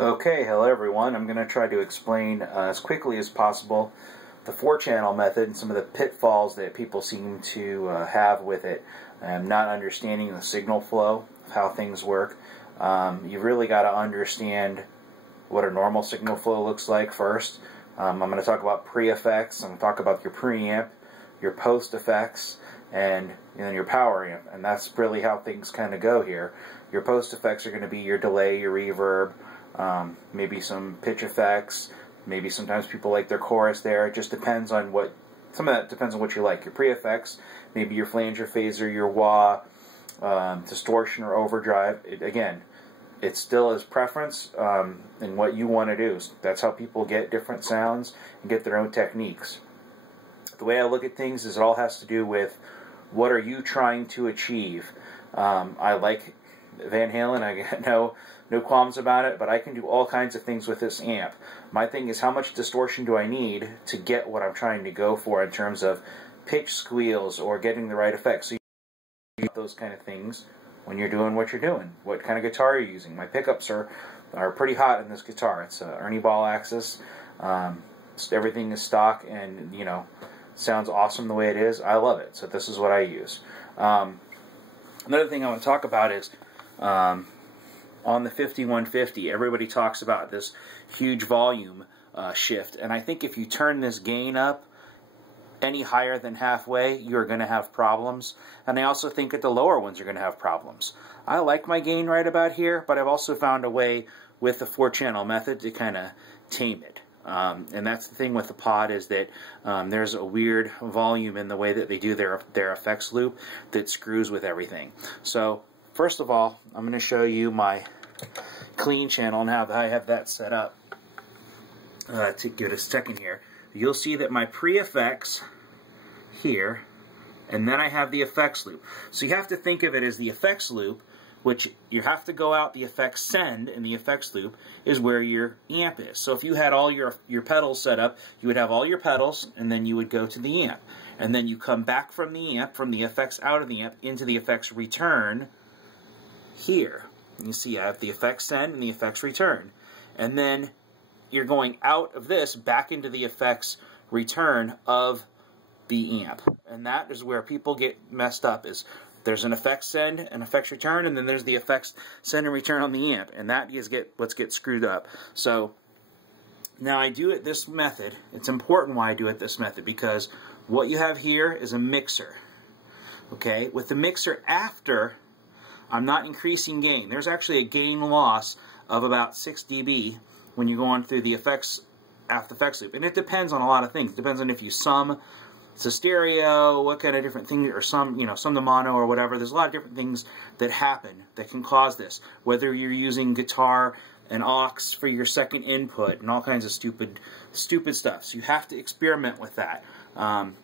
Okay, hello everyone. I'm going to try to explain as quickly as possible the 4-channel method and some of the pitfalls that people seem to have with it, not understanding the signal flow, of how things work. You've really got to understand what a normal signal flow looks like first. I'm going to talk about pre-effects, I'm going to talk about your preamp, your post-effects, and then your power amp, and that's really how things kind of go here. Your post-effects are going to be your delay, your reverb, maybe some pitch effects, maybe sometimes people like their chorus there. It just depends on what, some of that depends on what you like. Your pre-effects, maybe your flanger, phaser, your wah, distortion or overdrive. Again, it still is preference and what you want to do. That's how people get different sounds and get their own techniques. The way I look at things is it all has to do with what are you trying to achieve. I like Van Halen, I got no qualms about it, but I can do all kinds of things with this amp. My thing is, how much distortion do I need to get what I'm trying to go for in terms of pitch squeals or getting the right effects. So you get those kind of things when you're doing what you're doing. What kind of guitar are you using? My pickups are pretty hot in this guitar. It's a Ernie Ball Axis. Everything is stock and, you know, sounds awesome the way it is. I love it. So this is what I use. Another thing I want to talk about is on the 5150, everybody talks about this huge volume shift, and I think if you turn this gain up any higher than halfway, you're going to have problems. And I also think at the lower ones you're going to have problems. I like my gain right about here, but I've also found a way with the 4-channel method to kind of tame it. And that's the thing with the pod, is that there's a weird volume in the way that they do their effects loop that screws with everything. So first of all, I'm going to show you my clean channel and how I have that set up. To give it a second here, you'll see that my pre-effects here, and then I have the effects loop. So you have to think of it as the effects loop, which you have to go out the effects send, and the effects loop is where your amp is. So if you had all your pedals set up, you would have all your pedals, and then you would go to the amp. And then you come back from the amp, from the effects out of the amp, into the effects return here. And you see I have the effects send and the effects return. And then you're going out of this back into the effects return of the amp. And that is where people get messed up, is there's an effects send, an effects return, and then there's the effects send and return on the amp. And that is what gets screwed up. So now I do it this method. It's important why I do it this method, because what you have here is a mixer. Okay? With the mixer after, I'm not increasing gain. There's actually a gain loss of about 6 dB when you're going through the effects after effects loop. And it depends on a lot of things. It depends on if you sum it's a stereo, what kind of different things, or sum the mono or whatever. There's a lot of different things that happen that can cause this. Whether you're using guitar and aux for your second input and all kinds of stupid stuff. So you have to experiment with that.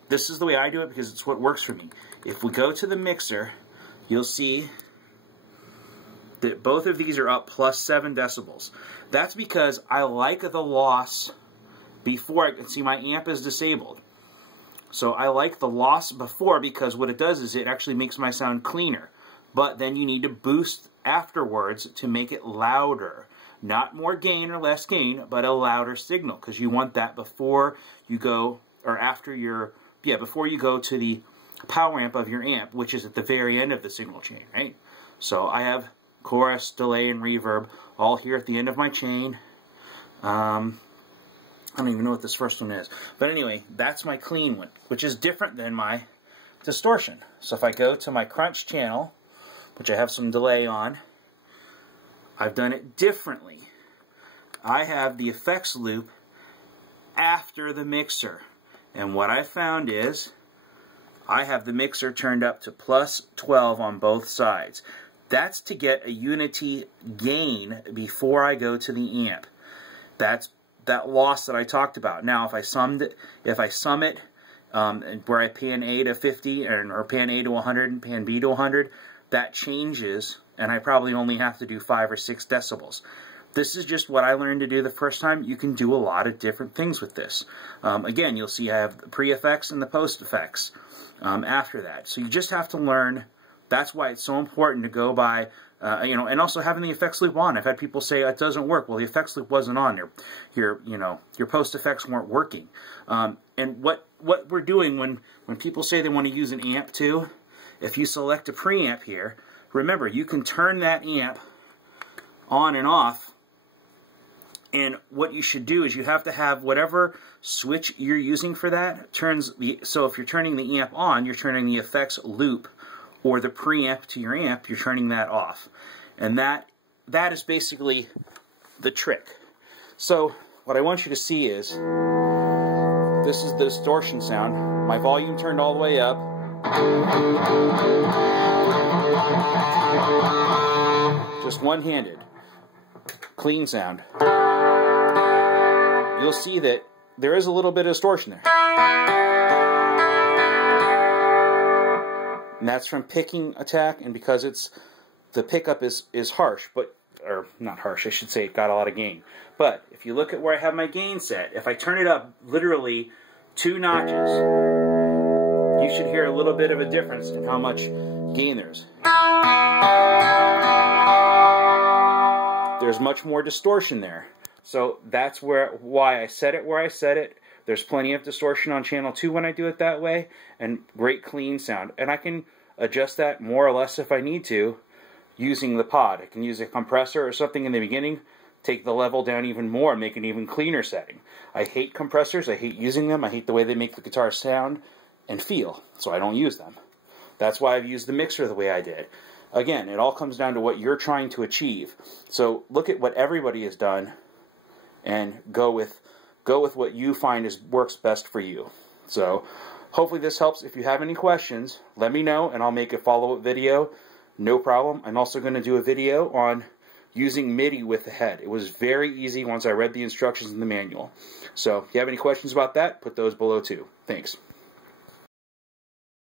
This is the way I do it because it's what works for me. If we go to the mixer, you'll see that both of these are up plus 7 decibels. That's because I like the loss before I can see my amp is disabled. So I like the loss before, because what it does is it actually makes my sound cleaner. But then you need to boost afterwards to make it louder. Not more gain or less gain, but a louder signal, because you want that before you go, or after your, before you go to the power amp of your amp, which is at the very end of the signal chain, right? So I have chorus, delay, and reverb all here at the end of my chain. I don't even know what this first one is. But anyway, that's my clean one, which is different than my distortion. So if I go to my crunch channel, which I have some delay on, I've done it differently. I have the effects loop after the mixer. And what I found is I have the mixer turned up to plus 12 on both sides. That's to get a unity gain before I go to the amp. That's that loss that I talked about. Now, if I sum it, where I pan A to 50, or pan A to 100 and pan B to 100, that changes, and I probably only have to do 5 or 6 decibels. This is just what I learned to do the first time. You can do a lot of different things with this. Again, you'll see I have the pre-effects and the post-effects after that. So you just have to learn. That's why it's so important to go by You know, and also having the effects loop on. I've had people say it doesn't work. Well, the effects loop wasn't on. Your post effects weren't working. And what we're doing when people say they want to use an amp too, if you select a preamp here, remember you can turn that amp on and off. And what you should do is you have to have whatever switch you're using for that turns the. So if you're turning the amp on, you're turning the effects loop, or the preamp to your amp, you're turning that off. And that is basically the trick. So what I want you to see is, this is the distortion sound. My volume turned all the way up. Just one-handed. Clean sound. You'll see that there is a little bit of distortion there. And that's from picking attack, and because the pickup is harsh, or not harsh, I should say it got a lot of gain. But if you look at where I have my gain set, if I turn it up literally 2 notches, you should hear a little bit of a difference in how much gain there's. There's much more distortion there. So that's why I set it where I set it. There's plenty of distortion on channel 2 when I do it that way, and great clean sound. And I can adjust that more or less if I need to using the pod. I can use a compressor or something in the beginning, take the level down even more, make an even cleaner setting. I hate compressors. I hate using them. I hate the way they make the guitar sound and feel, so I don't use them. That's why I've used the mixer the way I did. Again, it all comes down to what you're trying to achieve. So look at what everybody has done and go with what you find works best for you. So hopefully this helps. If you have any questions, let me know and I'll make a follow-up video. No problem. I'm also going to do a video on using MIDI with the head. It was very easy once I read the instructions in the manual. So if you have any questions about that, put those below too. Thanks.